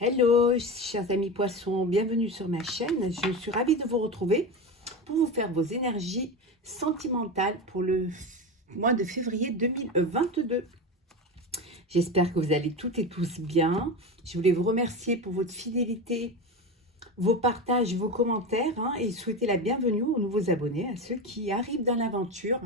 Hello, chers amis poissons, bienvenue sur ma chaîne. Je suis ravie de vous retrouver pour vous faire vos énergies sentimentales pour le mois de février 2022. J'espère que vous allez toutes et tous bien. Je voulais vous remercier pour votre fidélité, vos partages, vos commentaires et souhaiter la bienvenue aux nouveaux abonnés, à ceux qui arrivent dans l'aventure.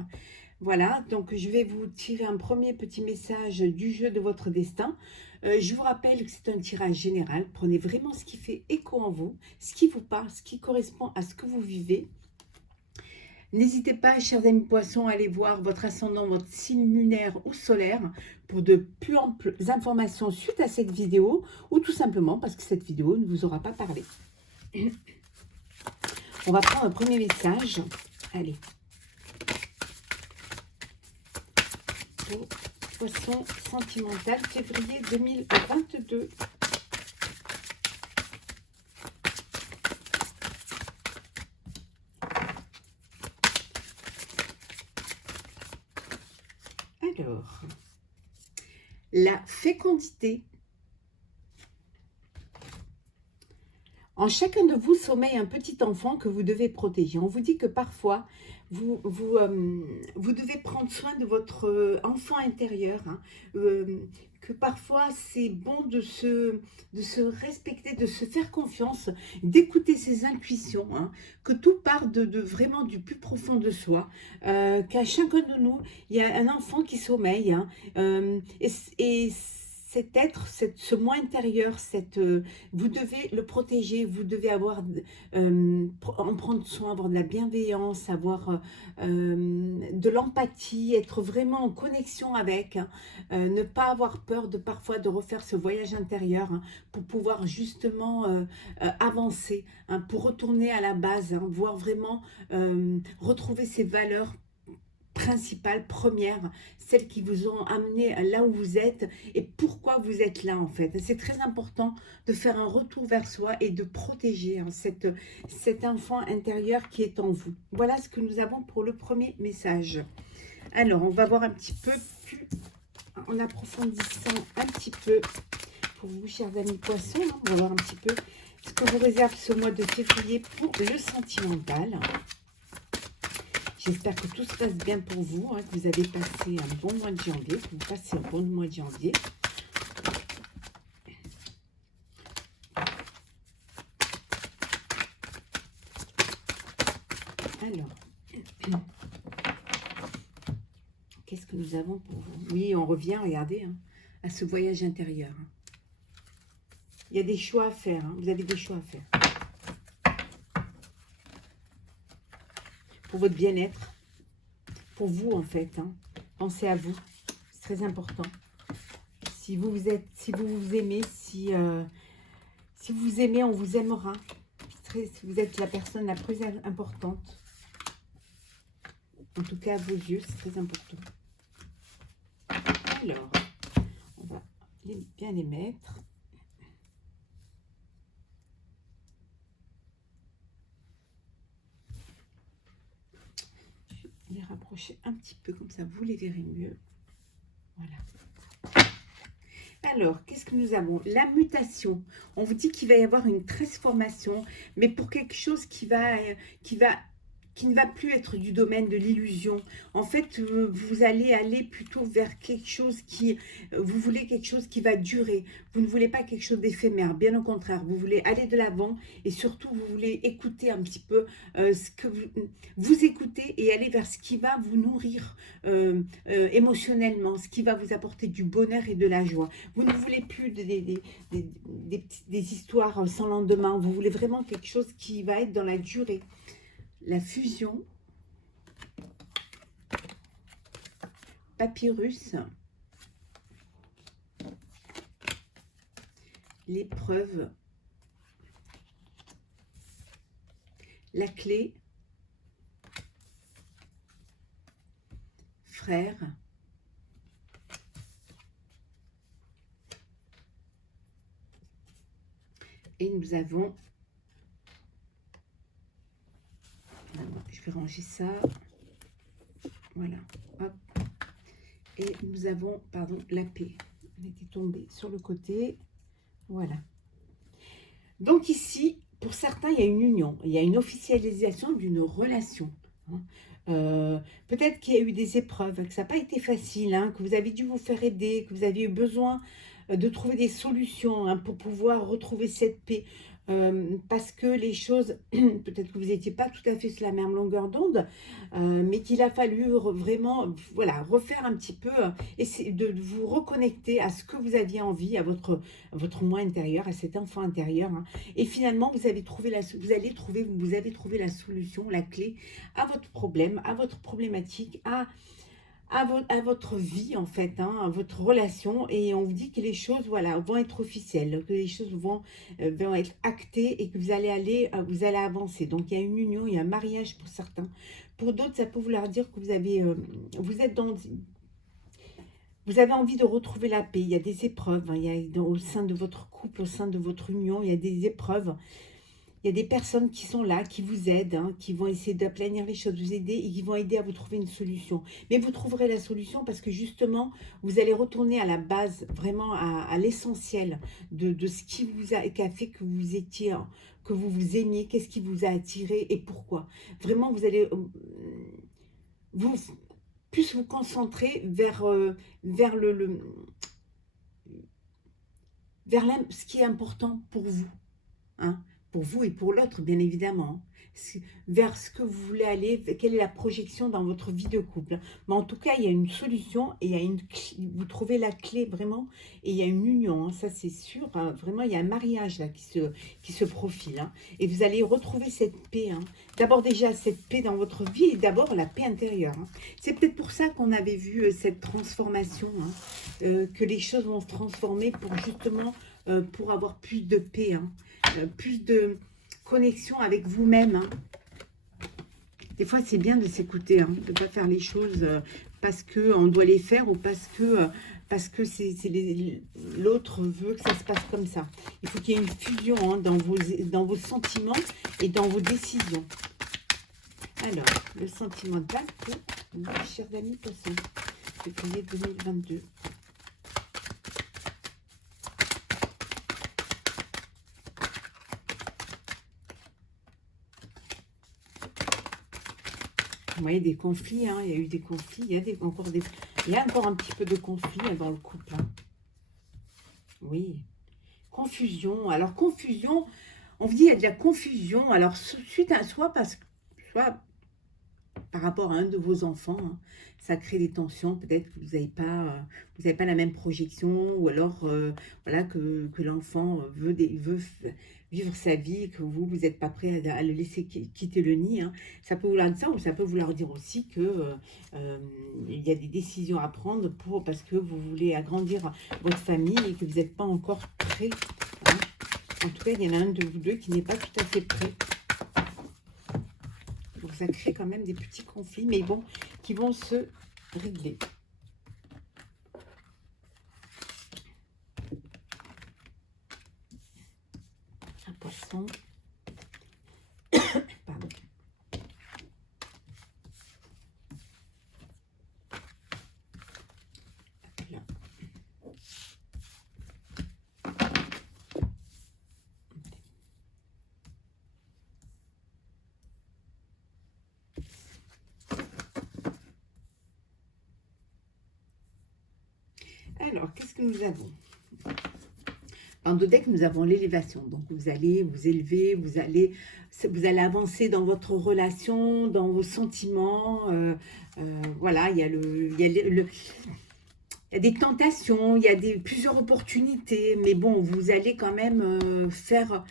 Voilà, donc je vais vous tirer un premier petit message du jeu de votre destin. Je vous rappelle que c'est un tirage général. Prenez vraiment ce qui fait écho en vous, ce qui vous parle, ce qui correspond à ce que vous vivez. N'hésitez pas, chers amis poissons, à aller voir votre ascendant, votre signe lunaire ou solaire pour de plus amples informations suite à cette vidéo ou tout simplement parce que cette vidéo ne vous aura pas parlé. On va prendre un premier message. Allez. Poisson sentimental, février 2022. Alors, la fécondité. En chacun de vous sommeille un petit enfant que vous devez protéger. On vous dit que parfois, vous devez prendre soin de votre enfant intérieur. Que parfois, c'est bon de se respecter, de se faire confiance, d'écouter ses intuitions. Que tout part de vraiment du plus profond de soi. Qu'à chacun de nous, il y a un enfant qui sommeille. Et cet être, ce moi intérieur, vous devez le protéger, vous devez avoir, en prendre soin, avoir de la bienveillance, avoir de l'empathie, être vraiment en connexion avec, ne pas avoir peur parfois de refaire ce voyage intérieur pour pouvoir justement avancer, pour retourner à la base, voir vraiment retrouver ses valeurs principales, premières, celles qui vous ont amené là où vous êtes et pourquoi vous êtes là en fait. C'est très important de faire un retour vers soi et de protéger cet enfant intérieur qui est en vous. Voilà ce que nous avons pour le premier message. Alors, on va voir un petit peu plus, en approfondissant un petit peu, pour vous, chers amis poissons, on va voir un petit peu ce que vous réserve ce mois de février pour le sentimental. J'espère que tout se passe bien pour vous, que vous avez passé un bon mois de janvier, que vous passez un bon mois de janvier. Alors, qu'est-ce que nous avons pour vous? Oui, on revient, regardez, à ce voyage intérieur. Il y a des choix à faire, vous avez des choix à faire. Pour votre bien-être, pour vous en fait, pensez à vous, c'est très important. Si vous vous aimez, si vous aimez, on vous aimera. Vous êtes la personne la plus importante. En tout cas, à vos yeux, c'est très important. Alors, on va bien les mettre. Je vais les rapprocher un petit peu, comme ça vous les verrez mieux. Voilà. Alors, qu'est-ce que nous avons? La mutation. On vous dit qu'il va y avoir une transformation, mais pour quelque chose qui ne va plus être du domaine de l'illusion. En fait, vous allez aller plutôt vers quelque chose vous voulez quelque chose qui va durer. Vous ne voulez pas quelque chose d'éphémère, bien au contraire. Vous voulez aller de l'avant et surtout, vous voulez écouter un petit peu ce que vous écoutez et aller vers ce qui va vous nourrir émotionnellement, ce qui va vous apporter du bonheur et de la joie. Vous ne voulez plus des histoires sans lendemain. Vous voulez vraiment quelque chose qui va être dans la durée. La fusion, papyrus, l'épreuve, la clé, frère, et nous avons, je vais ranger ça, voilà, hop, et nous avons, pardon, la paix, elle était tombée sur le côté, voilà, Donc ici, pour certains, il y a une union, il y a une officialisation d'une relation. Hein. Peut-être qu'il y a eu des épreuves, que ça n'a pas été facile, hein, que vous avez dû vous faire aider, que vous avez eu besoin de trouver des solutions, hein, pour pouvoir retrouver cette paix. Parce que les choses, peut-être que vous n'étiez pas tout à fait sur la même longueur d'onde, mais qu'il a fallu vraiment, voilà, refaire un petit peu, essayer de vous reconnecter à ce que vous aviez envie, à votre moi intérieur, à cet enfant intérieur, hein. Et finalement, vous avez trouvé vous avez trouvé la solution, la clé à votre problème, à votre problématique, à votre vie en fait, hein, à votre relation, et on vous dit que les choses, voilà, vont être officielles, que les choses vont être actées et que vous allez avancer. Donc il y a une union, il y a un mariage pour certains. Pour d'autres, ça peut vouloir dire que vous avez envie de retrouver la paix. Il y a des épreuves, hein, au sein de votre couple, au sein de votre union, il y a des épreuves. Il y a des personnes qui sont là, qui vous aident, hein, qui vont essayer d'aplanir les choses, vous aider et qui vont aider à vous trouver une solution. Mais vous trouverez la solution parce que justement, vous allez retourner à la base, vraiment à l'essentiel de ce qui a fait que vous étiez, que vous vous aimiez, qu'est-ce qui vous a attiré et pourquoi. Vraiment, vous allez vous plus vous concentrer vers ce qui est important pour vous. Hein, pour vous et pour l'autre, bien évidemment, vers ce que vous voulez aller, quelle est la projection dans votre vie de couple. Mais en tout cas, il y a une solution et vous trouvez la clé vraiment, et il y a une union, hein, ça c'est sûr, hein, vraiment il y a un mariage là qui se profile, hein, et vous allez retrouver cette paix, hein. D'abord déjà cette paix dans votre vie et d'abord la paix intérieure, hein. C'est peut-être pour ça qu'on avait vu cette transformation, hein, que les choses vont se transformer pour justement, pour avoir plus de paix, hein, plus de connexion avec vous-même, hein. Des fois, c'est bien de s'écouter, hein, de ne pas faire les choses parce qu'on doit les faire ou parce que l'autre veut que ça se passe comme ça. Il faut qu'il y ait une fusion, hein, dans vos sentiments et dans vos décisions. Alors, le sentimental pour mes chers amis poissons, février 2022. Vous voyez, des conflits, hein, il y a eu des conflits, il y a encore un petit peu de conflit dans le couple, hein. Oui, confusion. Alors, confusion, on vous dit il y a de la confusion. Alors, soit par rapport à un de vos enfants, hein, ça crée des tensions. Peut-être que vous avez pas la même projection, ou alors voilà, que l'enfant veut vivre sa vie, que vous n'êtes pas prêt à le laisser quitter le nid, hein. Ça peut vouloir dire ça, ou ça peut vouloir dire aussi que il y a des décisions à prendre parce que vous voulez agrandir votre famille et que vous n'êtes pas encore prêt, hein. En tout cas, il y en a un de vous deux qui n'est pas tout à fait prêt. Donc ça crée quand même des petits conflits, mais bon, qui vont se régler. Un poisson. Pardon. Là. Alors, qu'est-ce que nous avons? En deux decks, nous avons l'élévation. Donc, vous allez vous élever, vous allez avancer dans votre relation, dans vos sentiments. Voilà, il y a des tentations, il y a plusieurs opportunités. Mais bon, vous allez quand même faire...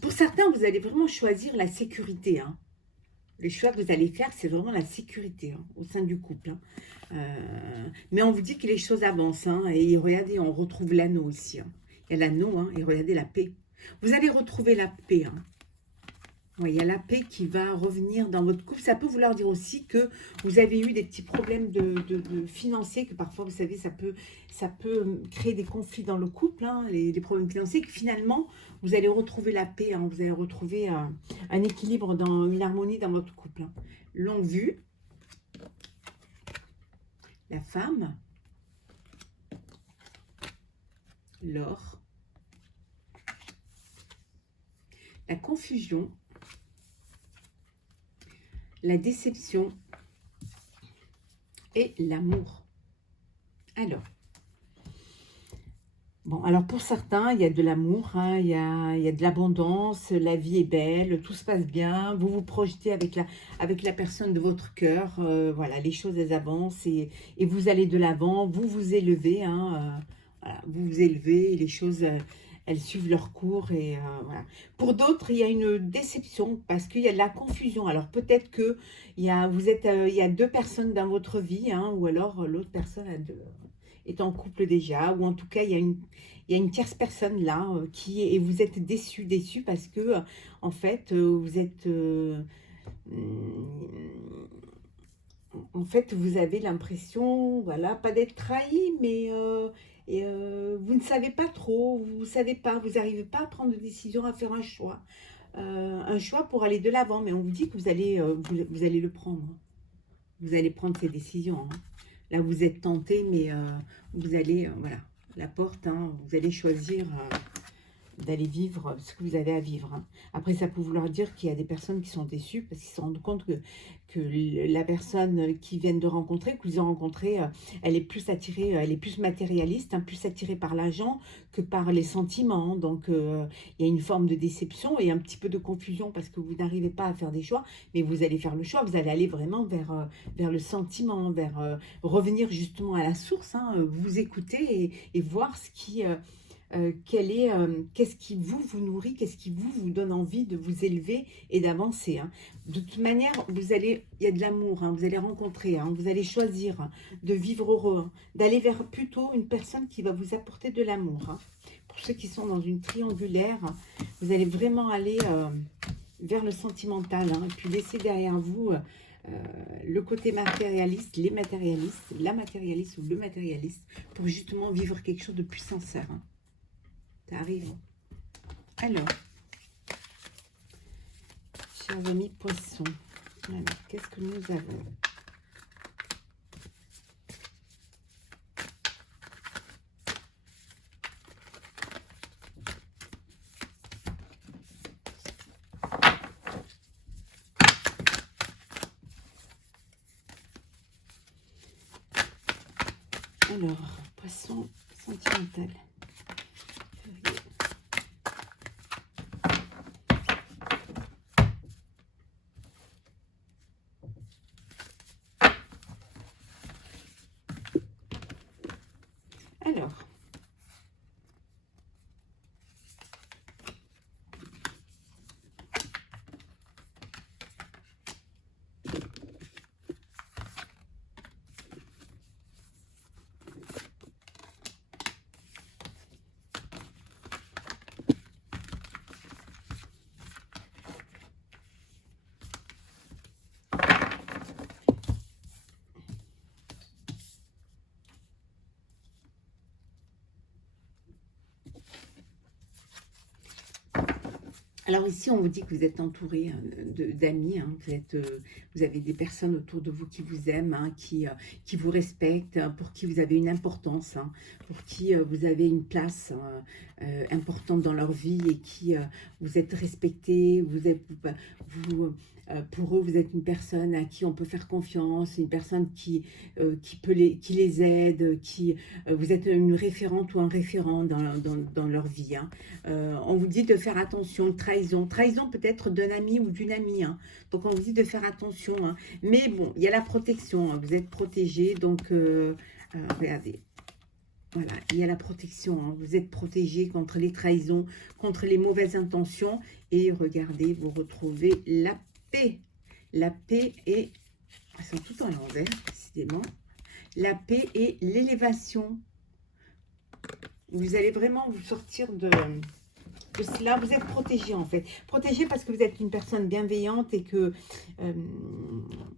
pour certains, vous allez vraiment choisir la sécurité, hein. Le choix que vous allez faire, c'est vraiment la sécurité, hein, au sein du couple, hein. Mais on vous dit que les choses avancent, hein, et regardez, on retrouve l'anneau ici, hein. Il y a l'anneau, hein, et regardez la paix. Vous allez retrouver la paix, hein. Ouais, il y a la paix qui va revenir dans votre couple. Ça peut vouloir dire aussi que vous avez eu des petits problèmes de financiers, que parfois, vous savez, ça peut créer des conflits dans le couple, hein, les problèmes financiers, que finalement, vous allez retrouver la paix, hein, vous allez retrouver un équilibre, une harmonie dans votre couple, hein. Longue vue, la femme, l'or la confusion, la déception et l'amour. Alors, bon, alors pour certains, il y a de l'amour, hein, il y a de l'abondance, la vie est belle, tout se passe bien, vous vous projetez avec la personne de votre cœur, voilà, les choses elles avancent et vous allez de l'avant, vous vous élevez, hein, voilà, vous vous élevez et les choses elles suivent leur cours et voilà. Pour d'autres, il y a une déception parce qu'il y a de la confusion. Alors peut-être que il y a deux personnes dans votre vie, hein, ou alors l'autre personne est en couple déjà, ou en tout cas il y a une tierce personne là et vous êtes déçu parce que en fait vous êtes en fait vous avez l'impression, voilà, pas d'être trahi, mais vous ne savez pas trop, vous savez pas, vous n'arrivez pas à prendre de décision, à faire un choix pour aller de l'avant, mais on vous dit que vous allez le prendre, vous allez prendre ces décisions, hein. Là vous êtes tenté, mais vous allez, voilà, la porte, hein, vous allez choisir d'aller vivre ce que vous avez à vivre, hein. Après, ça peut vouloir dire qu'il y a des personnes qui sont déçues parce qu'ils se rendent compte que la personne qu'ils viennent de rencontrer, qu'ils ont rencontrée, elle est plus attirée, elle est plus matérialiste, hein, plus attirée par l'argent que par les sentiments. Donc, il y a une forme de déception et un petit peu de confusion parce que vous n'arrivez pas à faire des choix, mais vous allez faire le choix, vous allez aller vraiment vers le sentiment, vers revenir justement à la source, hein, vous écouter et voir ce qui... qu'est-ce qui vous nourrit, qu'est-ce qui vous donne envie de vous élever et d'avancer, hein. De toute manière, il y a de l'amour, hein, vous allez rencontrer, hein, vous allez choisir de vivre heureux, hein, d'aller vers plutôt une personne qui va vous apporter de l'amour, hein. Pour ceux qui sont dans une triangulaire, vous allez vraiment aller vers le sentimental, hein, et puis laisser derrière vous le côté matérialiste, les matérialistes, la matérialiste ou le matérialiste, pour justement vivre quelque chose de plus sincère, hein. Ça arrive. Alors, chers amis poissons, alors, qu'est-ce que nous avons? Alors, poisson sentimental. Alors, Alors ici, on vous dit que vous êtes entouré d'amis, hein, vous avez des personnes autour de vous qui vous aiment, hein, qui vous respectent, hein, pour qui vous avez une importance, hein, pour qui vous avez une place importante dans leur vie et qui vous êtes respecté, pour eux, vous êtes une personne à qui on peut faire confiance, une personne qui les aide, vous êtes une référente ou un référent dans leur vie, hein. On vous dit de faire attention, trahison peut-être d'un ami ou d'une amie, hein. Donc on vous dit de faire attention, hein. Mais bon, il y a la protection, hein. Vous êtes protégé, donc regardez, voilà, il y a la protection, hein. Vous êtes protégé contre les trahisons, contre les mauvaises intentions, et regardez, vous retrouvez la paix. La paix et, elles sont toutes en l'envers, décidément, la paix et l'élévation. Vous allez vraiment vous sortir de cela, vous êtes protégé en fait. Protégé parce que vous êtes une personne bienveillante et que,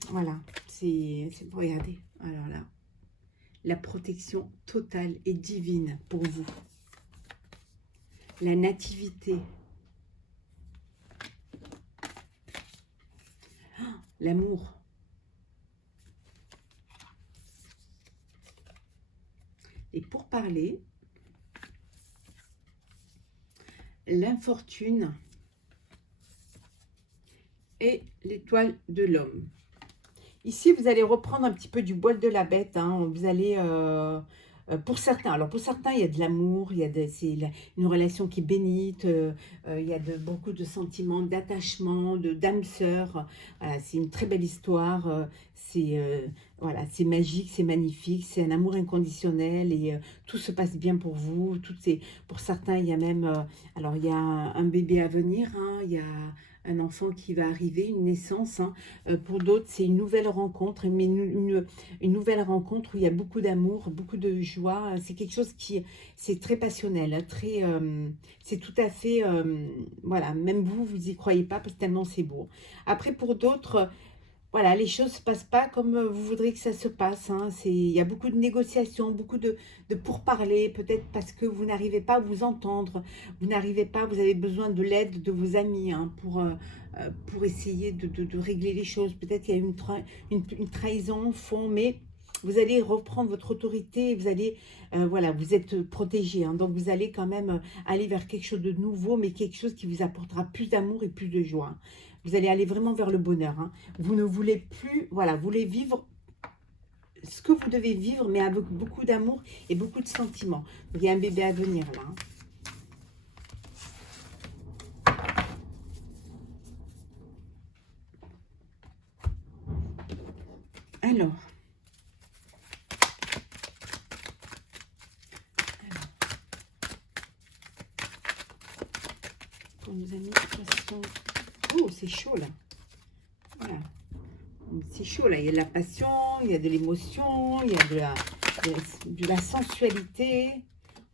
voilà, c'est regardez, alors là, la protection totale et divine pour vous. La nativité. L'amour. Et pour parler, l'infortune et l'étoile de l'homme. Ici, vous allez reprendre un petit peu du bol de la bête. Hein. Vous allez, pour certains, alors pour certains, il y a de l'amour, une relation qui est bénite, il y a beaucoup de sentiments, d'attachement, d'âme sœur. Voilà, c'est une très belle histoire. Voilà, c'est magique, c'est magnifique, c'est un amour inconditionnel et tout se passe bien pour vous. Pour certains, il y a même, alors il y a un bébé à venir, hein, il y a un enfant qui va arriver, une naissance. Hein. Pour d'autres, c'est une nouvelle rencontre, mais une nouvelle rencontre où il y a beaucoup d'amour, beaucoup de joie. C'est quelque chose c'est très passionnel, hein, c'est tout à fait, voilà, même vous, vous y croyez pas parce que tellement c'est beau. Après, pour d'autres, voilà, les choses ne se passent pas comme vous voudrez que ça se passe. Hein. Il y a beaucoup de négociations, beaucoup de pourparlers, peut-être parce que vous n'arrivez pas à vous entendre, vous n'arrivez pas, vous avez besoin de l'aide de vos amis hein, pour essayer de régler les choses. Peut-être qu'il y a une trahison au fond, mais vous allez reprendre votre autorité, et vous allez, voilà, vous êtes protégé. Hein. Donc vous allez quand même aller vers quelque chose de nouveau, mais quelque chose qui vous apportera plus d'amour et plus de joie. Vous allez aller vraiment vers le bonheur. Hein. Vous ne voulez plus, voilà, vous voulez vivre ce que vous devez vivre, mais avec beaucoup d'amour et beaucoup de sentiments. Donc, il y a un bébé à venir là. Hein. Alors, pour nos amis qui sont... Oh, c'est chaud là. Voilà. C'est chaud là, il y a de la passion, il y a de l'émotion, il y a de la sensualité.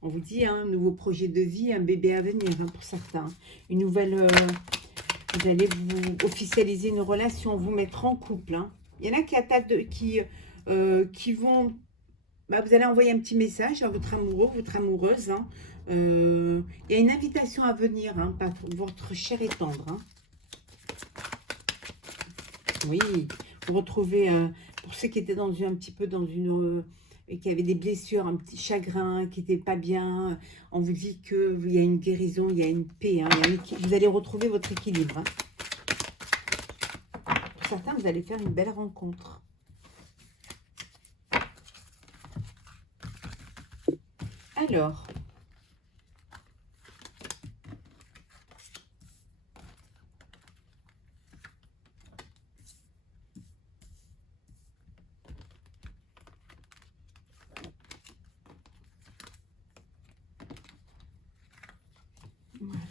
On vous dit, un nouveau projet de vie, un bébé à venir hein, pour certains. Une nouvelle, vous allez vous officialiser une relation, vous mettre en couple. Hein. Il y en a qui attendent, qui vont, bah, vous allez envoyer un petit message à votre amoureux, votre amoureuse. Hein. Il y a une invitation à venir hein, par votre cher et tendre. Hein. Oui, vous retrouvez, pour ceux qui étaient un petit peu dans une... et qui avaient des blessures, un petit chagrin, qui n'étaient pas bien, on vous dit qu'il y a une guérison, il y a une paix. Hein, vous allez retrouver votre équilibre. Hein. Pour certains, vous allez faire une belle rencontre. Alors... Voilà.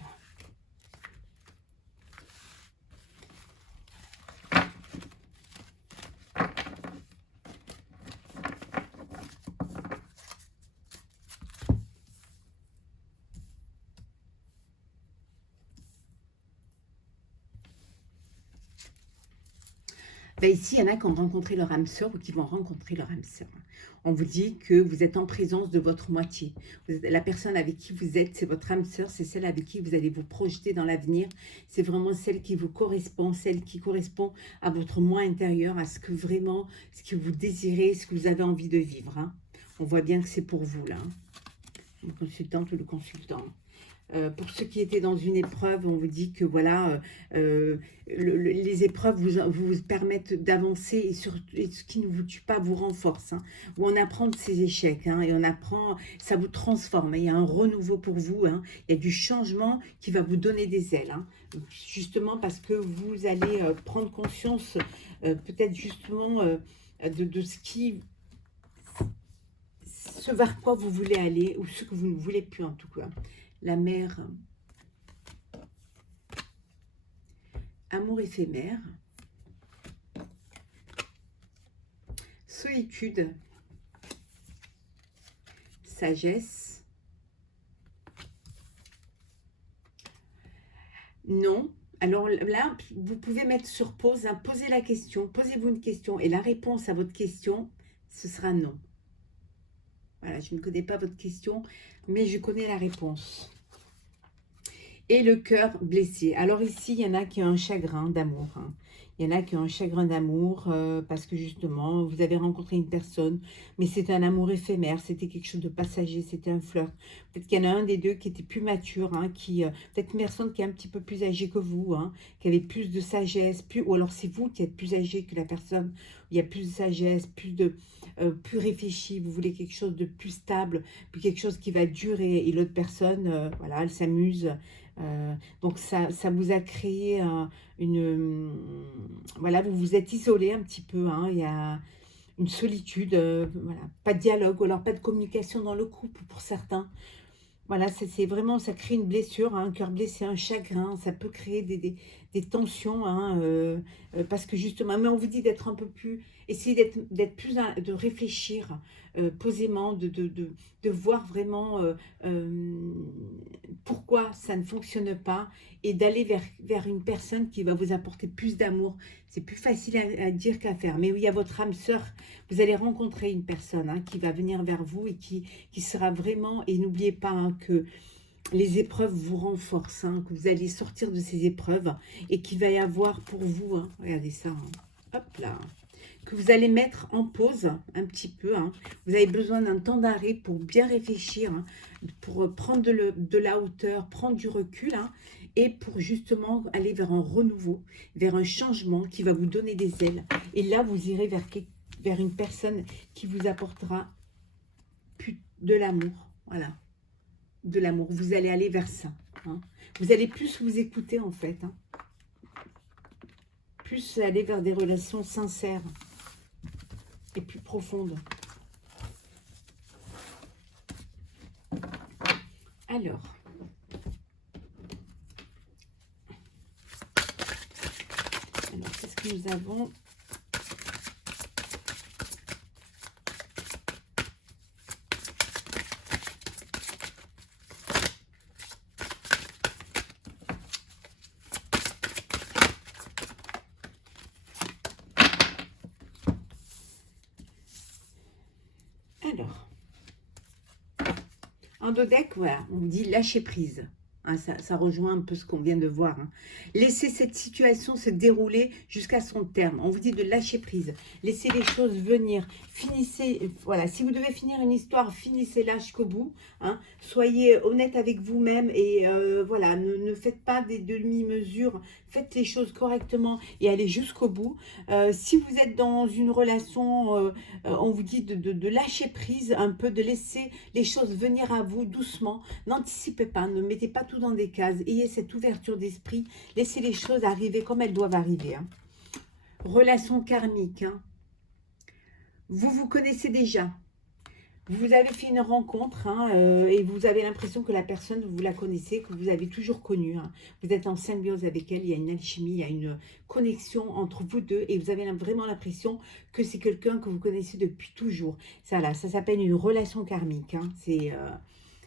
Ben ici, il y en a qui ont rencontré leur âme sœur ou qui vont rencontrer leur âme sœur. On vous dit que vous êtes en présence de votre moitié. La personne avec qui vous êtes, c'est votre âme sœur, c'est celle avec qui vous allez vous projeter dans l'avenir. C'est vraiment celle qui vous correspond, celle qui correspond à votre moi intérieur, à ce que vous désirez, ce que vous avez envie de vivre. Hein. On voit bien que c'est pour vous, là. Hein. Le consultante ou le consultant. Pour ceux qui étaient dans une épreuve, on vous dit que voilà, les épreuves vous permettent d'avancer et ce qui ne vous tue pas vous renforce. Hein, où on apprend de ses échecs hein, et on apprend, ça vous transforme. Hein, il y a un renouveau pour vous. Hein, il y a du changement qui va vous donner des ailes. Hein, justement parce que vous allez prendre conscience peut-être justement de ce vers quoi vous voulez aller ou ce que vous ne voulez plus en tout cas. La mer, amour éphémère, solitude, sagesse, non. Alors là, vous pouvez mettre sur pause, hein, posez la question, posez-vous une question et la réponse à votre question, ce sera non. Voilà, je ne connais pas votre question, mais je connais la réponse. Et le cœur blessé. Alors ici, il y en a qui ont un chagrin d'amour. Hein. Il y en a qui ont un chagrin d'amour parce que justement, vous avez rencontré une personne, mais c'est un amour éphémère, c'était quelque chose de passager, c'était un flirt. Peut-être qu'il y en a un des deux qui était plus mature, hein, peut-être une personne qui est un petit peu plus âgée que vous, hein, qui avait plus de sagesse, ou alors c'est vous qui êtes plus âgé que la personne, il y a plus de sagesse, plus réfléchi, vous voulez quelque chose de plus stable, puis quelque chose qui va durer, et l'autre personne, voilà, elle s'amuse. Donc ça vous a créé voilà, vous vous êtes isolé un petit peu, hein, il y a une solitude, voilà, pas de dialogue, ou alors pas de communication dans le couple pour certains. Voilà, c'est vraiment, ça crée une blessure, hein, un cœur blessé, un chagrin, ça peut créer des tensions, hein, parce que justement, mais on vous dit d'être un peu plus, essayer d'être plus, de réfléchir posément, de voir vraiment pourquoi ça ne fonctionne pas, et d'aller vers une personne qui va vous apporter plus d'amour. C'est plus facile à dire qu'à faire, mais oui, à votre âme sœur, vous allez rencontrer une personne, hein, qui va venir vers vous et qui sera vraiment, et n'oubliez pas, hein, que les épreuves vous renforcent, hein, que vous allez sortir de ces épreuves et qu'il va y avoir pour vous, hein, regardez ça, hein, hop là, que vous allez mettre en pause un petit peu, hein. Vous avez besoin d'un temps d'arrêt pour bien réfléchir, hein, pour prendre de la hauteur, prendre du recul, hein, et pour justement aller vers un renouveau, vers un changement qui va vous donner des ailes. Et là, vous irez vers une personne qui vous apportera plus de l'amour, voilà, de l'amour. Vous allez aller vers ça, hein. Vous allez plus vous écouter en fait, hein. Plus aller vers des relations sincères et plus profondes. Alors, qu'est-ce que nous avons? Alors, en dos deck, voilà, on dit lâcher prise. Hein, ça rejoint un peu ce qu'on vient de voir, hein. Laissez cette situation se dérouler jusqu'à son terme. On vous dit de lâcher prise. Laissez les choses venir. Finissez, voilà, si vous devez finir une histoire, finissez-la jusqu'au bout, hein. Soyez honnête avec vous-même et voilà, ne faites pas des demi-mesures. Faites les choses correctement et allez jusqu'au bout. Si vous êtes dans une relation, on vous dit de lâcher prise un peu, de laisser les choses venir à vous doucement. N'anticipez pas, ne mettez pas tout dans des cases. Ayez cette ouverture d'esprit. Laissez les choses arriver comme elles doivent arriver, hein. Relation karmique, hein. Vous vous connaissez déjà. Vous avez fait une rencontre, hein, et vous avez l'impression que la personne, vous la connaissez, que vous avez toujours connue, hein. Vous êtes en symbiose avec elle, il y a une alchimie, il y a une connexion entre vous deux et vous avez vraiment l'impression que c'est quelqu'un que vous connaissez depuis toujours. Ça, là, ça s'appelle une relation karmique, hein.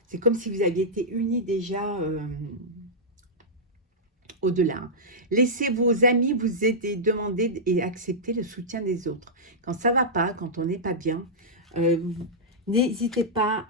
C'est comme si vous aviez été unis déjà au-delà, hein. Laissez vos amis vous aider, demander et accepter le soutien des autres. Quand ça ne va pas, quand on n'est pas bien, n'hésitez pas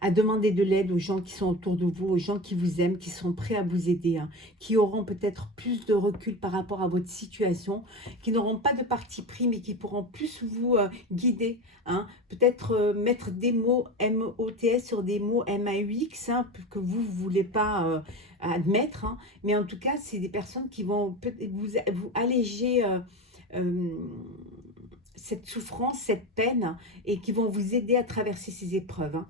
à demander de l'aide aux gens qui sont autour de vous, aux gens qui vous aiment, qui sont prêts à vous aider, hein, qui auront peut-être plus de recul par rapport à votre situation, qui n'auront pas de parti pris, mais qui pourront plus vous guider, hein. Peut-être mettre des mots M-O-T-S sur des mots M-A-U-X, hein, que vous ne voulez pas admettre, hein. Mais en tout cas, c'est des personnes qui vont peut-être vous alléger cette souffrance, cette peine, et qui vont vous aider à traverser ces épreuves, hein,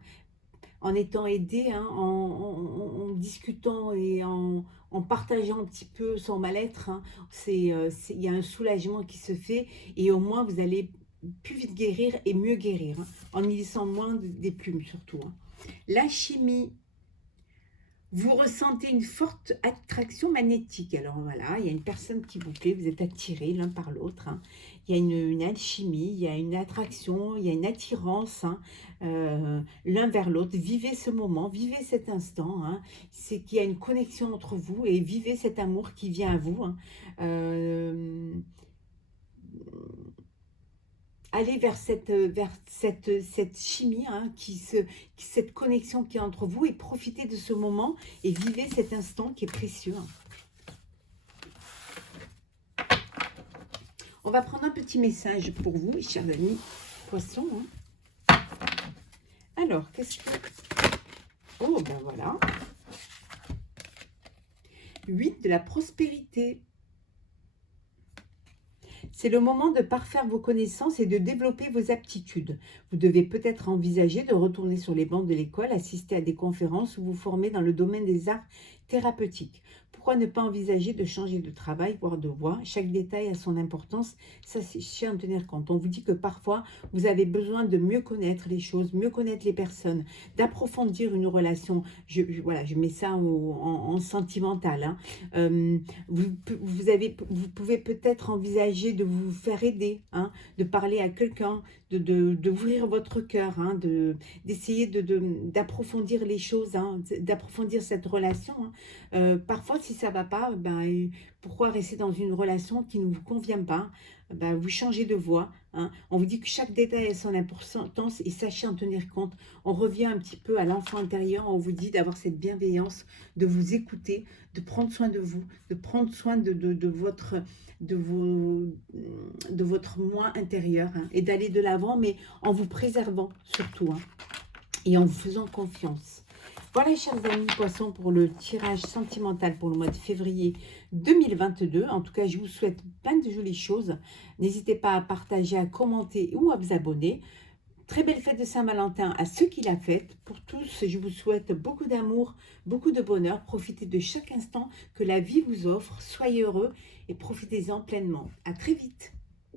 en étant aidé, hein, en discutant et en partageant un petit peu son mal-être, hein. Il y a un soulagement qui se fait et au moins vous allez plus vite guérir et mieux guérir, hein, en y laissant moins des plumes surtout, hein. La chimie. Vous ressentez une forte attraction magnétique. Alors voilà, il y a une personne qui vous plaît, vous êtes attirés l'un par l'autre, hein. Il y a une alchimie, il y a une attraction, il y a une attirance, hein, l'un vers l'autre. Vivez ce moment, vivez cet instant, hein. C'est qu'il y a une connexion entre vous et vivez cet amour qui vient à vous, hein. Allez vers cette chimie, hein, cette connexion qui est entre vous et profitez de ce moment et vivez cet instant qui est précieux, hein. On va prendre un petit message pour vous, chers amis poissons. Alors, qu'est-ce que... Oh, ben voilà. 8 de la prospérité. C'est le moment de parfaire vos connaissances et de développer vos aptitudes. Vous devez peut-être envisager de retourner sur les bancs de l'école, assister à des conférences ou vous former dans le domaine des arts thérapeutiques. Pourquoi ne pas envisager de changer de travail, voire de voie? Chaque détail a son importance, ça c'est à en tenir compte. On vous dit que parfois, vous avez besoin de mieux connaître les choses, mieux connaître les personnes, d'approfondir une relation. Voilà, je mets ça en sentimental. Hein. Vous pouvez peut-être envisager de vous faire aider, hein, de parler à quelqu'un, d'ouvrir votre cœur, hein, d'essayer d'approfondir les choses, hein, d'approfondir cette relation. Hein. Parfois, si ça ne va pas, ben, pourquoi rester dans une relation qui ne vous convient pas? Ben, vous changez de voie. Hein. On vous dit que chaque détail a son importance et sachez en tenir compte. On revient un petit peu à l'enfant intérieur. On vous dit d'avoir cette bienveillance, de vous écouter, de prendre soin de vous, de prendre soin de votre moi intérieur, hein, et d'aller de l'avant, mais en vous préservant surtout, hein, et en vous faisant confiance. Voilà, chers amis poissons, pour le tirage sentimental pour le mois de février 2022. En tout cas, je vous souhaite plein de jolies choses. N'hésitez pas à partager, à commenter ou à vous abonner. Très belle fête de Saint-Valentin à ceux qui la fêtent. Pour tous, je vous souhaite beaucoup d'amour, beaucoup de bonheur. Profitez de chaque instant que la vie vous offre. Soyez heureux et profitez-en pleinement. À très vite.